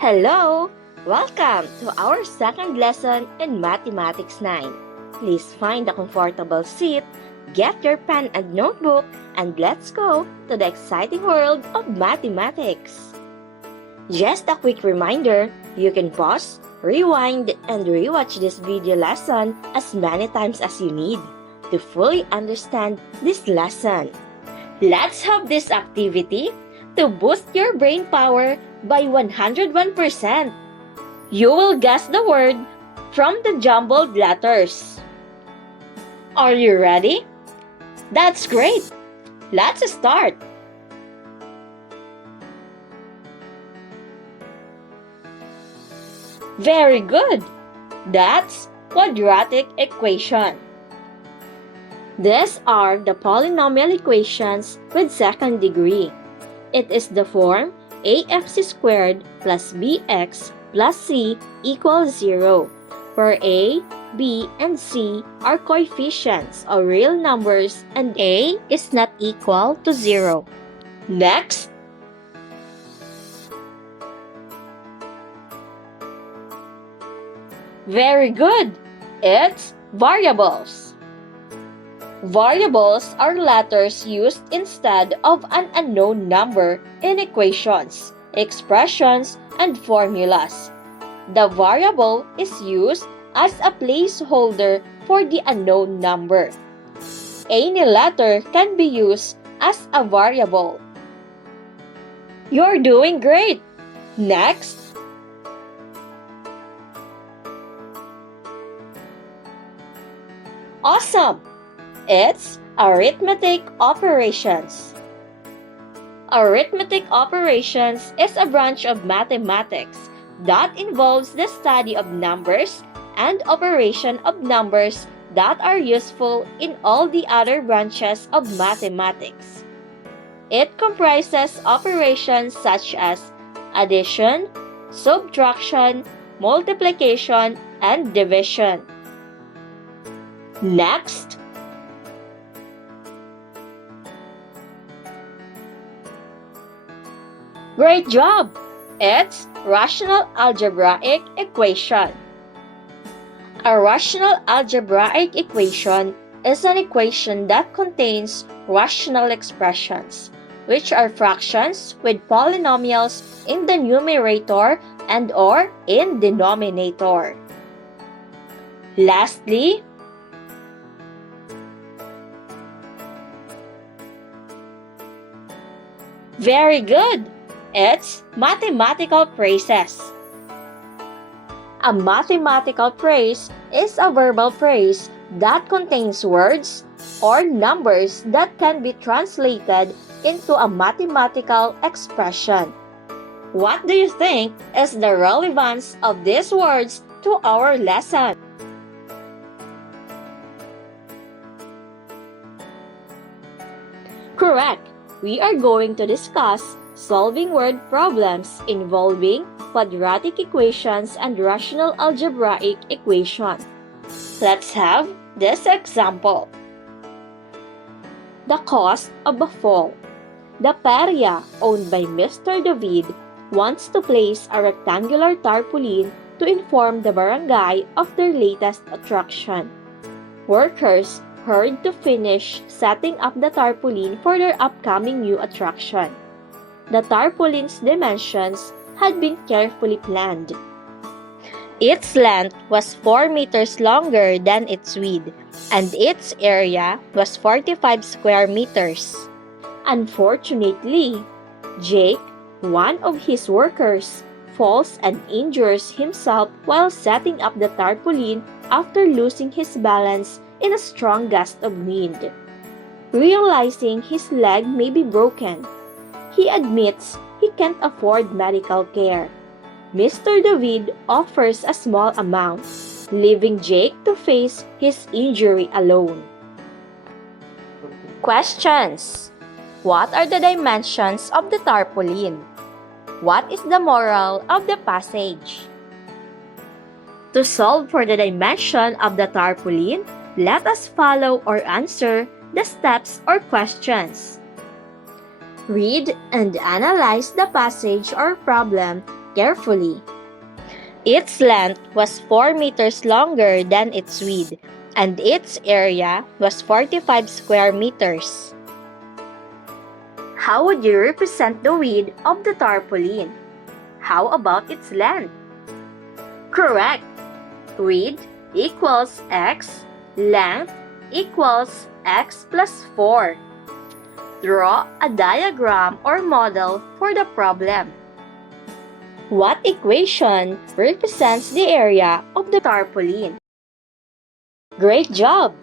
Hello! Welcome to our second lesson in Mathematics 9. Please find a comfortable seat, get your pen and notebook, and let's go to the exciting world of mathematics. Just a quick reminder, you can pause, rewind, and rewatch this video lesson as many times as you need to fully understand this lesson. Let's have this activity to boost your brain power by 101%. You will guess the word from the jumbled letters. Are you ready? That's great! Let's start! Very good! That's quadratic equation. These are the polynomial equations with second degree. It is the form ax squared plus bx plus c equals 0, where a, b, and c are coefficients or real numbers and a is not equal to 0. Next, very good! It's variables. Variables are letters used instead of an unknown number in equations, expressions, and formulas. The variable is used as a placeholder for the unknown number. Any letter can be used as a variable. You're doing great! Next, awesome! It's arithmetic operations. Arithmetic operations is a branch of mathematics that involves the study of numbers and operation of numbers that are useful in all the other branches of mathematics. It comprises operations such as addition, subtraction, multiplication, and division. Next, great job! It's rational algebraic equation. A rational algebraic equation is an equation that contains rational expressions, which are fractions with polynomials in the numerator and/or in denominator. Lastly, very good! It's mathematical phrases. A mathematical phrase is a verbal phrase that contains words or numbers that can be translated into a mathematical expression. What do you think is the relevance of these words to our lesson? Correct! We are going to discuss solving word problems involving quadratic equations and rational algebraic equations. Let's have this example. The cost of a fall. The Peria, owned by Mr. David, wants to place a rectangular tarpaulin to inform the barangay of their latest attraction. Workers hurried to finish setting up the tarpaulin for their upcoming new attraction. The tarpaulin's dimensions had been carefully planned. Its length was 4 meters longer than its width, and its area was 45 square meters. Unfortunately, Jake, one of his workers, falls and injures himself while setting up the tarpaulin after losing his balance in a strong gust of wind. Realizing his leg may be broken, he admits he can't afford medical care. Mr. David offers a small amount, leaving Jake to face his injury alone. Questions: what are the dimensions of the tarpaulin? What is the moral of the passage? To solve for the dimension of the tarpaulin, let us follow or answer the steps or questions. Read and analyze the passage or problem carefully. Its length was 4 meters longer than its width, and its area was 45 square meters. How would you represent the width of the tarpaulin? How about its length? Correct! Width equals x, length equals x plus 4. Draw a diagram or model for the problem. What equation represents the area of the tarpaulin? Great job!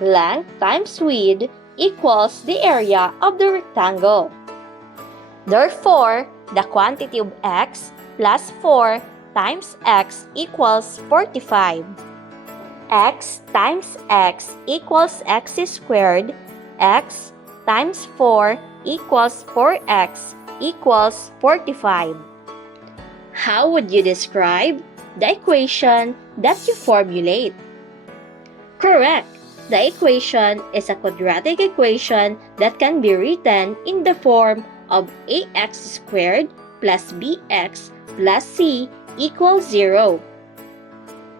Length times width equals the area of the rectangle. Therefore, the quantity of x plus 4 times x equals 45. X times x equals x squared. X times 4 equals 4x equals 45. How would you describe the equation that you formulate? Correct! The equation is a quadratic equation that can be written in the form of ax squared plus bx plus c equals 0.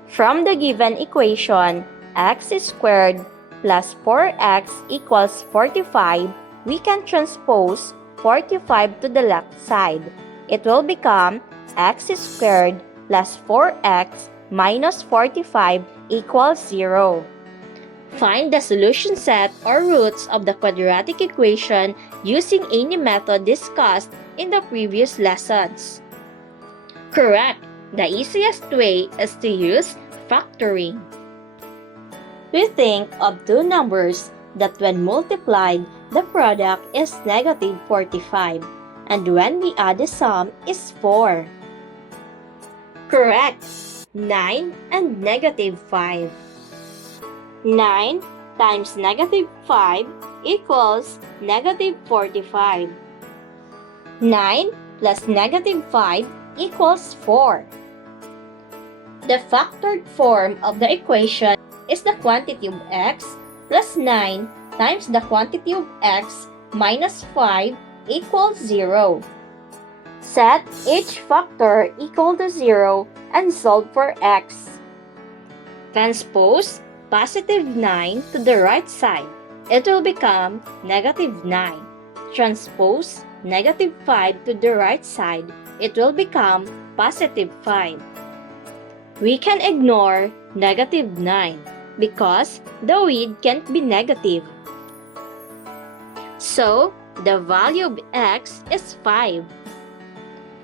From the given equation, x squared plus 4x equals 45, we can transpose 45 to the left side. It will become x squared plus 4x minus 45 equals 0. Find the solution set or roots of the quadratic equation using any method discussed in the previous lessons. Correct! The easiest way is to use factoring. We think of two numbers that when multiplied, the product is negative 45, and when we add the sum is 4. Correct! 9 and negative 5. 9 times negative 5 equals negative 45. 9 plus negative 5 equals 4. The factored form of the equation is the quantity of x plus 9 times the quantity of x minus 5 equals 0. Set each factor equal to 0 and solve for x. Transpose positive 9 to the right side. It will become negative 9. Transpose negative 5 to the right side. It will become positive 5. We can ignore negative 9 because the width can't be negative. So, the value of x is 5.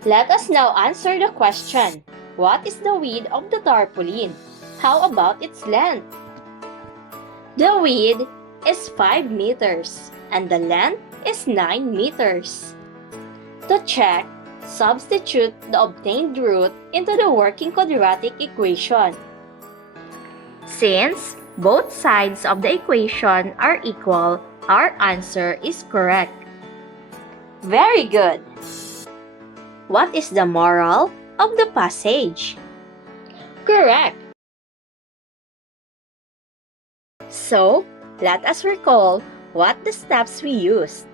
Let us now answer the question. What is the width of the tarpaulin? How about its length? The width is 5 meters and the length is 9 meters. To check, substitute the obtained root into the working quadratic equation. Since both sides of the equation are equal, our answer is correct. Very good! What is the moral of the passage? Correct! So, let us recall what the steps we used.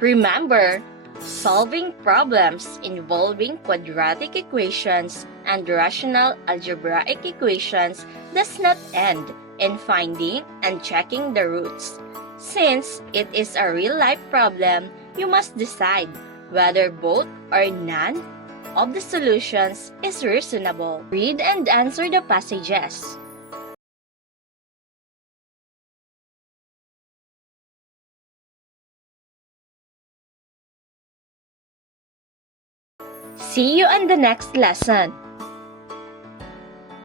Remember, solving problems involving quadratic equations and rational algebraic equations does not end in finding and checking the roots. Since it is a real-life problem, you must decide whether both or none of the solutions is reasonable. Read and answer the passages. See you in the next lesson.